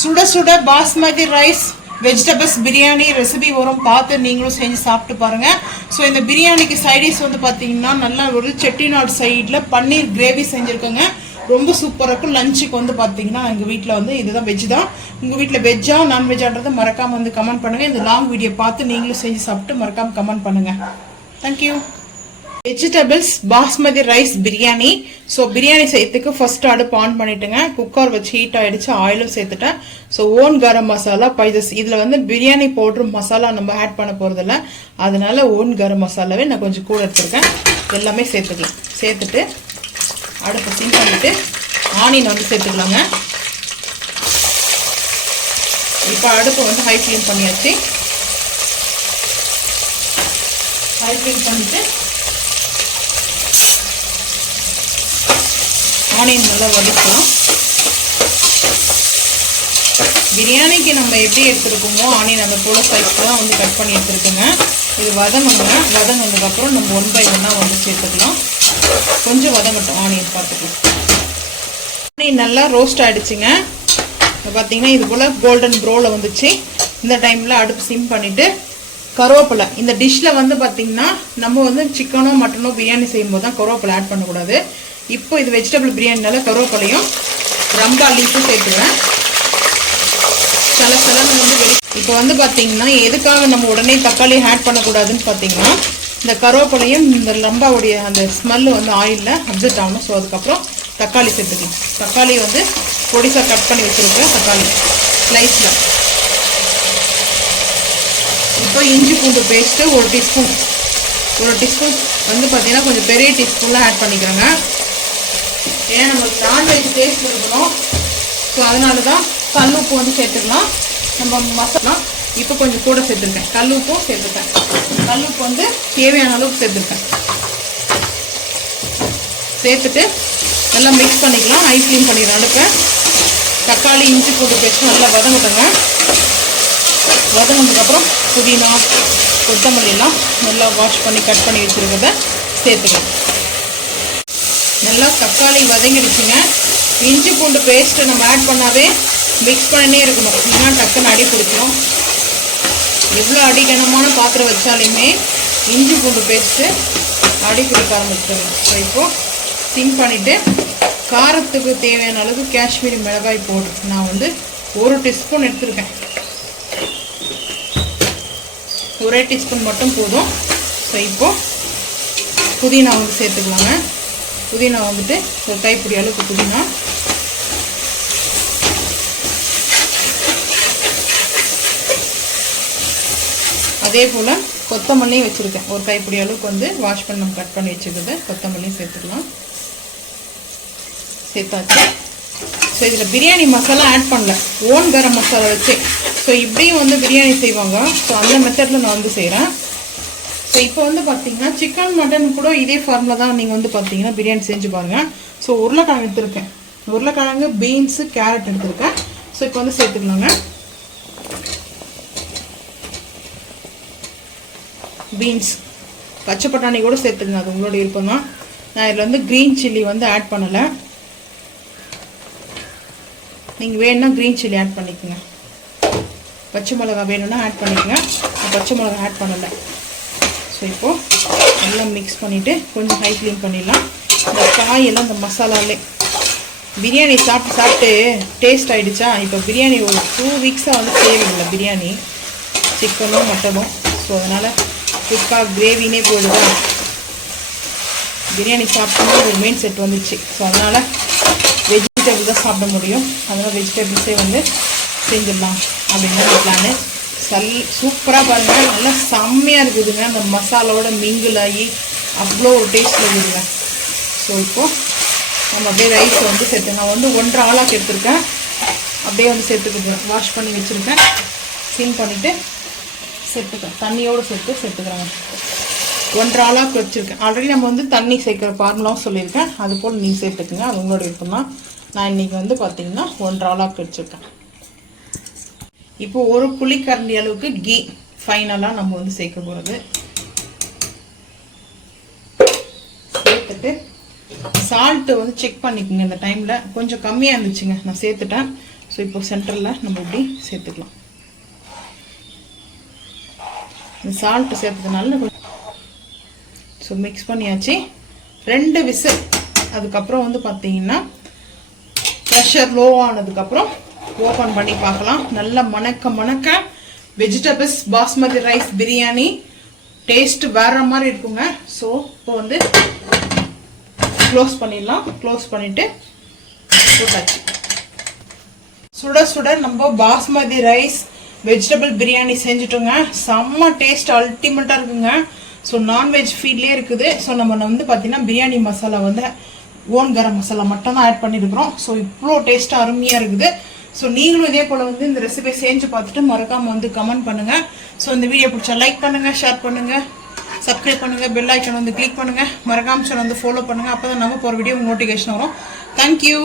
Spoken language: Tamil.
சுட சுட basmati rice vegetables biryani recipe வரும், பார்த்து நீங்களும் செஞ்சு சாப்பிட்டு பாருங்கள். ஸோ இந்த பிரியாணிக்கு சைடிஷ் வந்து பார்த்தீங்கன்னா நல்லா ஒரு செட்டிநாடு சைடில் பன்னீர் கிரேவி செஞ்சுருக்கோங்க. ரொம்ப சூப்பராக இருக்கும். லஞ்சுக்கு வந்து பார்த்தீங்கன்னா எங்கள் வீட்டில் வந்து இதுதான் வெஜ் தான். உங்கள் வீட்டில் வெஜ்ஜா நான்வெஜ்ஜான்றதை மறக்காமல் வந்து கமெண்ட் பண்ணுங்கள். இந்த லாங் வீடியோ பார்த்து நீங்களும் செஞ்சு சாப்பிட்டு மறக்காமல் கமெண்ட் பண்ணுங்கள். Thank you. Vegetables basmati rice biryani. So biryani செய்யறதுக்கு ஃபர்ஸ்ட் அடுப்பு ஆன் பண்ணிட்டுங்க. குக்கர் வச்சு ஹீட் ஆயிடுச்சு, ஆயிலும் சேர்த்துட்டேன். So own garam masala Pisces, இதில் வந்து பிரியாணி பவுடர் மசாலா நம்ம ஆட் பண்ண போகிறதில்ல, அதனால ஓன் கரம் மசாலாவே நான் கொஞ்சம் கூட எடுத்துருக்கேன். எல்லாமே சேர்த்துக்கலாம். சேர்த்துட்டு அடுப்பை சிம் பண்ணிட்டு ஆனியன் வந்து சேர்த்துக்கலாங்க. இப்போ அடுப்பை வந்து ஹை ஃப்ளேம் பண்ணியாச்சு. ஹை ஃப்ளேம் பண்ணிட்டு ஆனியன் நல்லா வதக்கலாம். பிரியாணிக்கு நம்ம எப்படி எடுத்துருக்கோமோ ஆனியன் அந்த போல சைஸ்க்கு தான் வந்து கட் பண்ணி எடுத்துருக்கோங்க. இது வதங்கணுங்க. வதங்கினதுக்கப்புறம் நம்ம 1 by 1 வந்து சேர்த்துக்கலாம். கொஞ்சம் வதங்கட்டும் ஆனியன் பார்த்துக்கலாம். ஆனியன் நல்லா ரோஸ்ட் ஆகிடுச்சுங்க. பார்த்தீங்கன்னா இது போல் கோல்டன் ப்ரௌனில் வந்துச்சு. இந்த டைமில் அடுப்பு சிம் பண்ணிவிட்டு கருவேப்பிலை, இந்த டிஷ்ஷில் வந்து பார்த்திங்கன்னா நம்ம வந்து சிக்கனோ மட்டனோ பிரியாணி செய்யும்போது தான் கருவேப்பிலை ஆட் பண்ணக்கூடாது. இப்போ இது வெஜிடபிள் பிரியாணினால கருவேப்பிலையும் ரம்பா லீஃபும் சேர்த்துக்கிறேன். சலன்னு வந்து இப்போ வந்து பார்த்தீங்கன்னா எதுக்காக நம்ம உடனே தக்காளி ஆட் பண்ணக்கூடாதுன்னு பார்த்தீங்கன்னா இந்த கருவேப்பிலையும் இந்த ரம்பாவுடைய அந்த ஸ்மெல்லு வந்து ஆயிலில் அப்சர்ட் ஆகணும். ஸோ அதுக்கப்புறம் தக்காளி சேர்த்துக்கலாம். தக்காளி வந்து பொடிசாக கட் பண்ணி வச்சுருக்கேன். தக்காளி ஸ்லைஸில். இப்போ இஞ்சி பூண்டு பேஸ்ட்டு 1 டீஸ்பூன் வந்து பார்த்தீங்கன்னா கொஞ்சம் பெரிய டீஸ்பூனில் ஆட் பண்ணிக்கிறேங்க. ஏன்னா நம்மளுக்கு நான்வெஜ் டேஸ்ட் இருக்கணும். ஸோ அதனால தான் கல் உப்பு வந்து சேர்த்துக்கலாம். நம்ம மசாலா இப்போ கொஞ்சம் கூட சேர்த்துருக்கேன். கல் உப்பும் சேர்த்துருக்கேன். கல் உப்பு வந்து தேவையான அளவுக்கு சேர்த்துருக்கேன். சேர்த்துட்டு நல்லா மிக்ஸ் பண்ணிக்கலாம். ஹை ஃப்ளேம் பண்ணிடுறேன் அடுப்பை. தக்காளி இஞ்சி பூண்டு பேஸ்ட்டு நல்லா வதங்கட்டுங்க. வதங்கினதுக்கப்புறம் புதினா கொத்தமல்லிலாம் நல்லா வாஷ் பண்ணி கட் பண்ணி வச்சுருக்கிறத சேர்த்துக்கலாம். நல்லா தக்காளி வதங்கிடுச்சுங்க. இஞ்சி பூண்டு பேஸ்ட்டை நம்ம ஆட் பண்ணாவே மிக்ஸ் பண்ணினே இருக்கணும், இல்லைன்னா டக்குன்னு அடி பிடிச்சிடும். எவ்வளோ அடிக்கணமான பாத்திரம் வச்சாலுமே இஞ்சி பூண்டு பேஸ்ட்டு அடி பிடிக்க ஆரம்பிச்சிடணும். ஸோ இப்போது சிம் பண்ணிவிட்டு காரத்துக்கு தேவையான அளவுக்கு காஷ்மீரி மிளகாய் பவுடர் நான் வந்து 1 டீஸ்பூன் எடுத்துருக்கேன். 1 டீஸ்பூன் மட்டும் போதும். ஸோ இப்போது புதினா வந்து சேர்த்துக்கலாங்க. புதினா வந்துட்டு ஒரு கைப்பிடி அளவுக்கு புதினா, அதே போல் கொத்தமல்லியும் வச்சுருக்கேன். ஒரு கைப்பிடி அளவுக்கு வந்து வாஷ் பண்ணி நம்ம கட் பண்ணி வச்சுருக்கத கொத்தமல்லியும் சேர்த்துக்கலாம். சேர்த்தாச்சு. ஸோ இதில் பிரியாணி மசாலா ஆட் பண்ணல, ஓன் கரம் மசாலா வச்சு. ஸோ இப்படியும் வந்து பிரியாணி செய்வாங்க. ஸோ அந்த மெத்தடில் நான் வந்து செய்கிறேன். ஸோ இப்போ வந்து பார்த்தீங்கன்னா சிக்கன் மட்டன் கூட இதே ஃபார்முலா தான் நீங்கள் வந்து பார்த்தீங்கன்னா பிரியாணி செஞ்சு பாருங்கள். ஸோ உருளைக்கிழங்கு எடுத்துருக்கேன். உருளைக்கிழங்கு, பீன்ஸு, கேரட் எடுத்துருக்கேன். ஸோ இப்போ வந்து சேர்த்துக்கலாங்க. பீன்ஸ், பச்சை பட்டாணி கூட சேர்த்துக்கங்க, அது உங்களோட விருப்பம் தான். நான் இதில் வந்து க்ரீன் சில்லி வந்து ஆட் பண்ணலை. நீங்கள் வேணும்னா க்ரீன் சில்லி ஆட் பண்ணிக்கோங்க. பச்சை மிளகா வேணும்னா ஆட் பண்ணிக்கோங்க. நான் பச்சை மிளகா ஆட் பண்ணலை. ஸோ இப்போது எல்லாம் மிக்ஸ் பண்ணிவிட்டு கொஞ்சம் ஹை ஃப்ளேம் பண்ணிடலாம். இந்த காயெல்லாம் இந்த மசாலாலே பிரியாணி சாப்பிட்டு டேஸ்ட் ஆகிடுச்சா. இப்போ பிரியாணி ஒரு 2 வீக்ஸாக வந்து செய்யறதில்லை பிரியாணி, சிக்கனும் மட்டனும். ஸோ அதனால் குக்காக கிரேவினே போயிடுதா. பிரியாணி சாப்பிட்டோம்னா ஒரு மெயின் செட் வந்துச்சு. ஸோ அதனால் வெஜிடபிள் தான் சாப்பிட முடியும். அதனால் வெஜிடபிள்ஸே வந்து செஞ்சிடலாம் அப்படின்னு பிளானு. சூப்பராக பாருங்கள், நல்லா செம்மையாக இருக்குதுங்க. அந்த மசாலாவோட மிங்கிள் ஆகி அவ்வளோ ஒரு டேஸ்ட்டில் இருக்குதுங்க. ஸோ இப்போது நம்ம அப்படியே ரைஸை வந்து சேர்த்து நான் வந்து 1.5 ஆளாக்கு எடுத்துருக்கேன். அப்படியே வந்து சேர்த்துக்கிறேன். வாஷ் பண்ணி வச்சுருக்கேன். சிம் பண்ணிவிட்டு சேர்த்துக்கிறேன். தண்ணியோடு சேர்த்துக்கிறேங்க. 1.5 ஆளாக்கு வச்சுருக்கேன். ஆல்ரெடி நம்ம வந்து தண்ணி சேர்க்குற ஃபார்முலாவும் சொல்லியிருக்கேன். அது போல் நீங்கள் சேர்த்துக்குங்க, அது உங்களோட விருப்பம் தான். நான் இன்றைக்கி வந்து பார்த்திங்கன்னா 1.5 ஆளாக்கு வச்சுருக்கேன். இப்போ ஒரு புளிக்கரண்டி அளவுக்கு கீ ஃபைனலாக நம்ம வந்து சேர்க்க போகிறது. சேர்த்துட்டு சால்ட்டு வந்து செக் பண்ணிக்கோங்க. இந்த டைமில் கொஞ்சம் கம்மியாக இருந்துச்சுங்க, நான் சேர்த்துட்டேன். ஸோ ஸோ இப்போ சென்டரில் நம்ம இப்படி சேர்த்துக்கலாம். இந்த சால்ட்டு சேர்த்ததுனால ஸோ மிக்ஸ் பண்ணியாச்சு. 2 விசில். அதுக்கப்புறம் வந்து பார்த்தீங்கன்னா ப்ரெஷர் லோ ஆனதுக்கப்புறம் ஓப்பன் பண்ணி பார்க்கலாம். நல்லா மணக்க vegetables basmati rice biryani taste வேற மாதிரி இருக்குங்க. ஸோ இப்போ வந்து க்ளோஸ் பண்ணிடலாம். க்ளோஸ் பண்ணிட்டு போட்டாச்சு. சுட சுட நம்ம பாஸ்மதி ரைஸ் வெஜிடபிள் பிரியாணி செஞ்சுட்டோங்க. செம்ம டேஸ்ட் அல்டிமேட்டாக இருக்குங்க. ஸோ நான்வெஜ் ஃபீல்ட்லேயே இருக்குது. ஸோ நம்ம வந்து பார்த்தீங்கன்னா பிரியாணி மசாலா வந்து ஓன் கரம் மசாலா மட்டும் தான் ஆட் பண்ணியிருக்கிறோம். ஸோ இவ்வளோ டேஸ்ட்டாக அருமையாக இருக்குது. ஸோ நீங்களும் இதே போல் வந்து இந்த ரெசிபியை செஞ்சு பார்த்துட்டு மறக்காமல் வந்து கமெண்ட் பண்ணுங்கள். ஸோ இந்த வீடியோ பிடிச்சா லைக் பண்ணுங்கள், ஷேர் பண்ணுங்கள், சப்ஸ்கிரைப் பண்ணுங்கள், பெல் ஐக்கன் வந்து கிளிக் பண்ணுங்கள், மறக்காமல் சேனல் வந்து ஃபாலோ பண்ணுங்கள். அப்போ தான் நம்ம போகிற வீடியோ நோட்டிஃபிகேஷன் வரும். தேங்க்யூ.